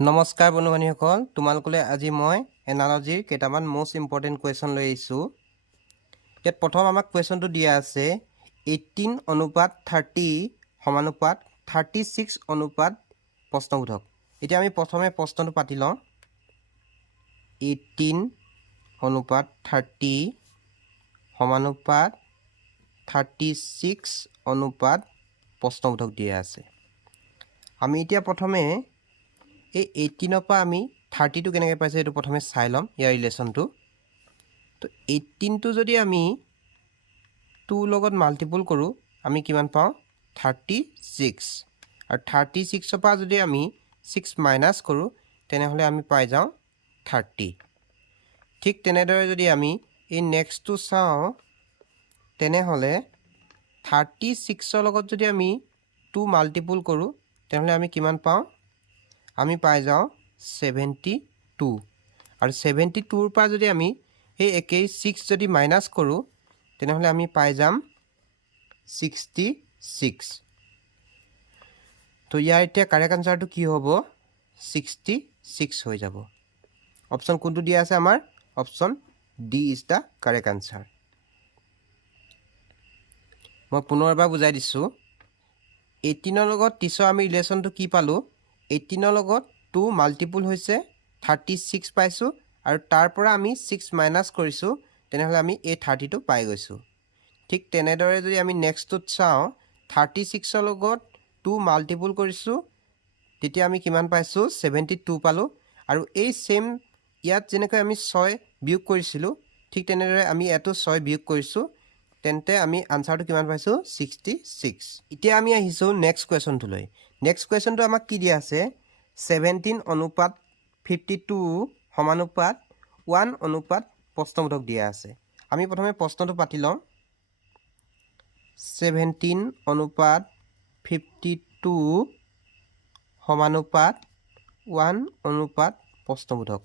নমস্কাৰ বন্ধু বান্ধৱীসকল, তোমালোকলৈ আজি মই এনালজিৰ কেইটামান মোষ্ট ইম্পৰ্টেণ্ট কুৱেশ্যন লৈ আহিছোঁ। ইয়াত প্ৰথম আমাক কুৱেশ্যনটো দিয়া আছে 18:30 সমানুপাত 36 অনুপাত প্ৰশ্নবোধক। এতিয়া আমি প্ৰথমে প্ৰশ্নটো পাতি লওঁ। 18:30 সমানুপাত 36 অনুপাত প্ৰশ্নবোধক দিয়া আছে। আমি এতিয়া প্ৰথমে এই 18 পৰা আমি 30টো কেনেকৈ পাইছে এইটো প্ৰথমে চাই ল'ম, ইয়াৰ ৰিলেশ্যনটো। তো 18টো যদি আমি 2 লগত মাল্টিপুল কৰোঁ আমি কিমান পাওঁ? 36। আৰু 36ৰ পৰা যদি আমি 6 মাইনাছ কৰোঁ তেনেহ'লে আমি পাই যাওঁ 30। ঠিক তেনেদৰে যদি আমি এই নেক্সটটো চাওঁ তেনেহ'লে 36ৰ লগত যদি আমি 2 মাল্টিপুল কৰোঁ তেনেহ'লে আমি কিমান পাওঁ? আমি পাই যাওঁ 72। আৰু 72ৰ পৰা যদি আমি সেই একেই 6 যদি মাইনাছ কৰোঁ তেনেহ'লে আমি পাই যাম 66। তো ইয়াৰ এতিয়া কাৰেক্ট আনচাৰটো কি হ'ব? 66 হৈ যাব। অপশ্যন কোনটো দিয়া আছে আমাৰ? Option D is the correct answer. মই পুনৰ এবাৰ বুজাই দিছোঁ। 18ৰ লগত 30ৰ আমি ৰিলেশ্যনটো কি পালোঁ? 18ৰ লগত 2 মাল্টিপুল হৈছে 36 পাইছোঁ, আৰু তাৰ পৰা আমি 6 মাইনাছ কৰিছোঁ তেনেহ'লে আমি এই 30টো পাই গৈছোঁ। ঠিক তেনেদৰে যদি আমি নেক্সটটোত চাওঁ 36ৰ লগত 2 মাল্টিপুল কৰিছোঁ তেতিয়া আমি কিমান পাইছোঁ? 72 পালোঁ। আৰু এই ছেইম ইয়াত যেনেকৈ আমি 6 বিয়োগ কৰিছিলোঁ ঠিক তেনেদৰে আমি ইয়াতো 6 বিয়োগ কৰিছোঁ, তেন্তে আমি আনচাৰটো কিমান পাইছোঁ? 66। এতিয়া আমি আহিছোঁ নেক্সট কুৱেশ্যনটোলৈ। নেক্সট কুৱেশ্যনটো আমাক কি দিয়া আছে? 17:52 সমানুপাত 1 অনুপাত প্ৰশ্নবোধক দিয়া আছে। আমি প্ৰথমে প্ৰশ্নটো পাতি লওঁ। 17:52 সমানুপাত 1 অনুপাত প্ৰশ্নবোধক।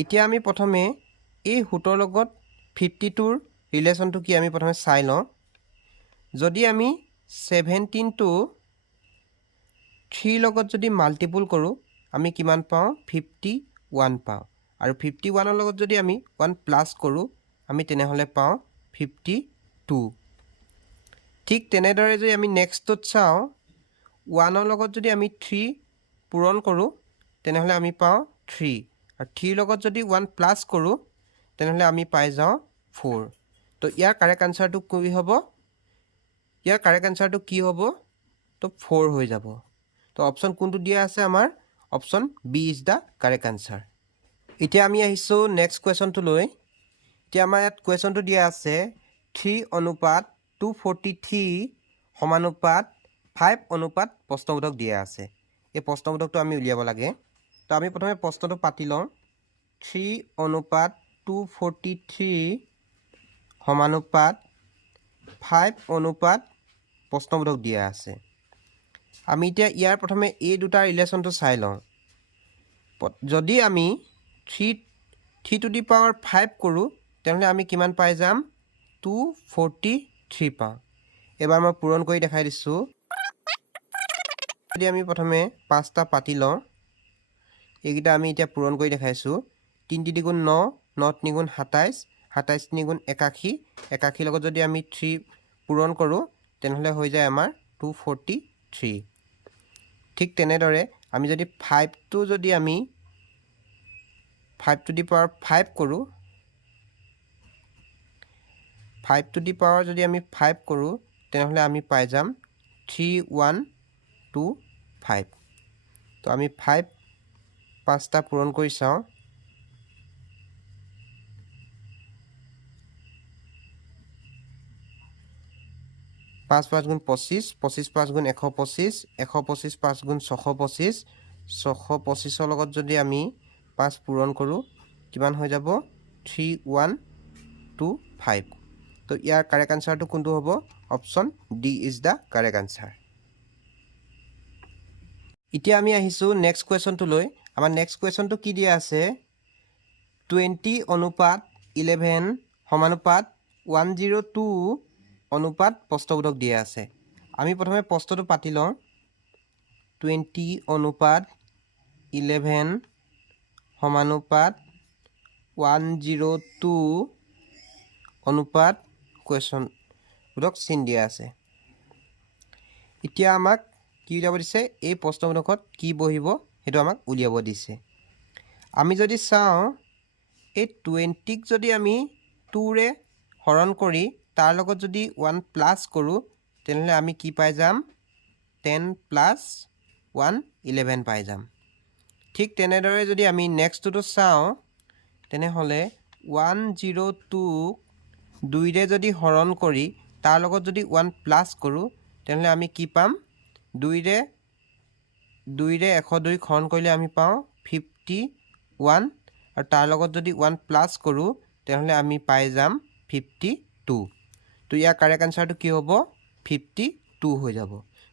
এতিয়া আমি প্ৰথমে এই সুতৰ লগত 52ৰ ৰিলেশ্যনটো কি আমি প্ৰথমে চাই লওঁ। যদি আমি 17টো 3 লগত যদি মাল্টিপুল কৰোঁ আমি কিমান পাওঁ? 51 পাওঁ। আৰু 51ৰ লগত যদি আমি 1 প্লাছ কৰোঁ আমি তেনেহ'লে পাওঁ 52। ঠিক তেনেদৰে যদি আমি নেক্সটটোত চাওঁ 1ৰ লগত যদি আমি 3 পূৰণ কৰোঁ তেনেহ'লে আমি পাওঁ 3। আৰু 3ৰ লগত যদি 1 প্লাছ কৰোঁ তেনেহ'লে আমি পাই যাওঁ 4। তো ইয়াৰ কাৰেক্ট আনচাৰটো কি হ'ব? ইয়াৰ কাৰেক্ট আনচাৰটো কি হ'ব? তো 4 হৈ যাব। তো অপশ্যন কোনটো দিয়া আছে আমাৰ? Option B is the correct answer. এতিয়া আমি আহিছোঁ নেক্সট কুৱেশ্যনটোলৈ। এতিয়া আমাৰ ইয়াত কুৱেশ্যনটো দিয়া আছে 3:243 সমানুপাত 5 অনুপাত প্ৰশ্নবোধক দিয়া আছে। এই প্ৰশ্নবোধকটো আমি উলিয়াব লাগে। তো আমি প্ৰথমে প্ৰশ্নটো পাতি লওঁ। 3:243 সমানুপাত 5 অনুপাত প্ৰশ্নবোধক দিয়া আছে। আমি এতিয়া ইয়াৰ প্ৰথমে এই দুটা ৰিলেশ্যনটো চাই লওঁ। যদি আমি 3^5 কৰোঁ তেনেহ'লে আমি কিমান পাই যাম? 243 পাওঁ। এবাৰ মই পূৰণ কৰি দেখাই দিছোঁ। যদি আমি প্ৰথমে 5টা পাতি লওঁ, এইকেইটা আমি এতিয়া পূৰণ কৰি দেখাইছোঁ। 3 × 2 = 9, 9 × 3 = 27, 27 × 3 = 81, 81 লগত যদি আমি 3 পূৰণ কৰোঁ তেনেহ'লে হৈ যায় আমাৰ 243। ঠিক তেনেদৰে আমি যদি 5টো যদি আমি 5^5 কৰোঁ, 5^5 যদি আমি 5 কৰোঁ তেনেহ'লে আমি পাই যাম 3125। তো আমি 5টা পূৰণ কৰি চাওঁ। 5 × 5 = 25, 25 × 5 = 125, 125 5 × 625, 625ৰ লগত যদি আমি 5 পূৰণ কৰোঁ কিমান হৈ যাব? 3125। তো ইয়াৰ কাৰেক্ট আনচাৰটো কোনটো হ'ব? Option D is the correct answer. এতিয়া আমি আহিছোঁ নেক্সট কুৱেশ্যনটোলৈ। আমাৰ নেক্সট কুৱেশ্যনটো কি দিয়া আছে? 20:11 সমানুপাত 102 অনুপাত প্ৰশ্নবোধক দিয়া আছে। আমি প্ৰথমে প্ৰশ্নটো পাতি লওঁ। 20 অনুপাত 11 সমানুপাত 102 অনুপাত কুৱেশ্যন বোধক চিন দিয়া আছে। এতিয়া আমাক কি উলিয়াব দিছে, এই প্ৰশ্নবোধকত কি বহিব সেইটো আমাক উলিয়াব দিছে। আমি যদি চাওঁ এই 20ক যদি আমি 2ৰে হৰণ কৰি তাৰ লগত যদি 1 প্লাছ কৰোঁ তেনেহ'লে আমি কি পাই যাম, 10 প্লাছ 1 11 পাই যাম। ঠিক তেনেদৰে যদি আমি নেক্সটটোতো চাওঁ তেনেহ'লে 102ক 2ৰে যদি হৰণ কৰি তাৰ লগত যদি 1 প্লাছ কৰোঁ তেনেহ'লে আমি কি পাম, 2ৰে 102ক হৰণ কৰিলে আমি পাওঁ 51 আৰু তাৰ লগত যদি 1 প্লাছ কৰোঁ তেনেহ'লে আমি পাই যাম 52। তো ইয়াৰ কাৰেক্ট আনচাৰটো কি হ'ব, 52 হৈ যাব।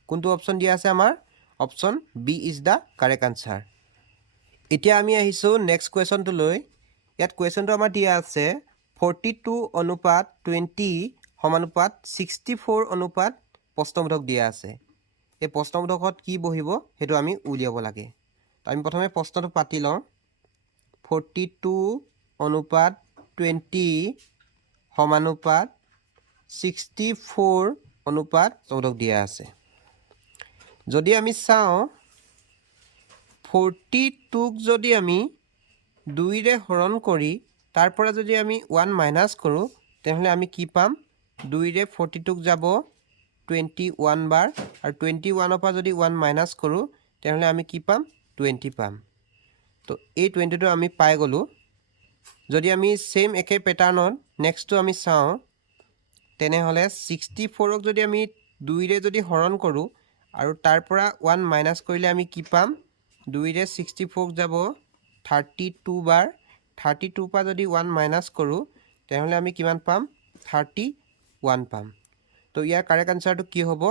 কোনটো অপশ্যন দিয়া আছে আমাৰ, option B is the correct answer. এতিয়া আমি আহিছোঁ নেক্সট কুৱেশ্যনটোলৈ। ইয়াত কুৱেশ্যনটো আমাৰ দিয়া আছে 42 অনুপাত 20 সমানুপাত 64 অনুপাত প্ৰশ্নবোধক দিয়া আছে। এই প্ৰশ্নবোধকত কি বহিব সেইটো আমি উলিয়াব লাগে। আমি প্ৰথমে প্ৰশ্নটো পাতি লওঁ। 42 অনুপাত 20 সমানুপাত 64 অনুপাত প্ৰশ্নবোধক দিয়া আছে। যদি আমি চাওঁ 42ক যদি আমি 2ৰে হৰণ কৰি তাৰ পৰা যদি আমি 1 মাইনাছ কৰোঁ তেনেহ'লে আমি কি পাম, 2ৰে 42ক যাব 21 বাৰ আৰু 21ৰ পৰা যদি 1 মাইনাছ কৰোঁ তেনেহ'লে আমি কি পাম, 20 পাম। তো এই 20টো আমি পাই গ'লোঁ। যদি আমি ছেইম একে পেটাৰ্ণত নেক্সটটো আমি চাওঁ তেনেহ'লে 64ক যদি আমি 2ৰে যদি হৰণ কৰোঁ আৰু তাৰ পৰা 1 মাইনাছ কৰিলে আমি কি পাম, 2ৰে 64ক যাব 32 বাৰ, 32ৰ পৰা যদি 1 মাইনাছ কৰোঁ তেনেহ'লে আমি কিমান পাম, 31 পাম। তো ইয়াৰ কাৰেক্ট আনচাৰটো কি হ'ব,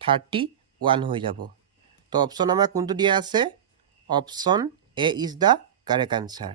31 হৈ যাব। তো অপশ্যন আমাৰ কোনটো দিয়া আছে, option A is the correct answer.